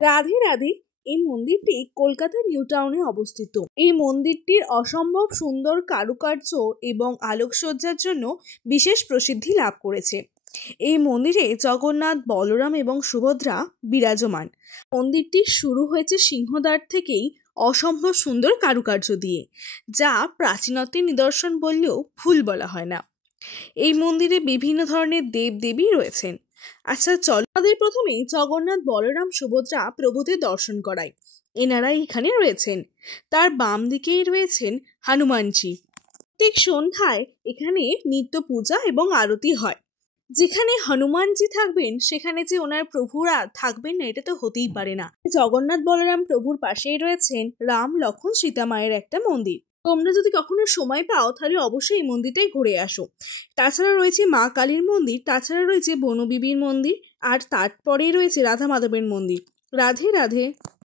রাধে রাধে। এই মন্দিরটি কলকাতা নিউ টাউনে অবস্থিত। এই মন্দিরটির অসম্ভব সুন্দর কারুকার্য এবং আলোকসজ্জার জন্য বিশেষ প্রসিদ্ধি লাভ করেছে। এই মন্দিরে জগন্নাথ, বলরাম এবং সুভদ্রা বিরাজমান। মন্দিরটি শুরু হয়েছে সিংহদ্বার থেকেই অসম্ভব সুন্দর কারুকার্য দিয়ে, যা প্রাচীনত্বের নিদর্শন বললেও ভুল বলা হয় না। এই মন্দিরে বিভিন্ন ধরনের দেবদেবী রয়েছেন। আচ্ছা চলো, আমাদের প্রথমে জগন্নাথ, বলরাম, সুভদ্রা প্রভুদের দর্শন করাই। এনারাই এখানে রয়েছেন। তার বাম দিকেই রয়েছেন হনুমানজি। প্রত্যেক সন্ধ্যায় এখানে নিত্য পূজা এবং আরতি হয়। যেখানে হনুমানজি থাকবেন সেখানে যে ওনার প্রভুরা থাকবেন না, এটা তো হতেই পারে না। জগন্নাথ বলরাম প্রভুর পাশেই রয়েছেন রাম, লক্ষ্মণ, সীতা মায়ের একটা মন্দির। তোমরা যদি কখনো সময় পাও তাহলে অবশ্যই এই মন্দিরটাই ঘুরে আসো। তাছাড়া রয়েছে মা কালীর মন্দির, তাছাড়া রয়েছে বনবিবির মন্দির, আর তারপরেই রয়েছে রাধা মাধবের মন্দির। রাধে রাধে।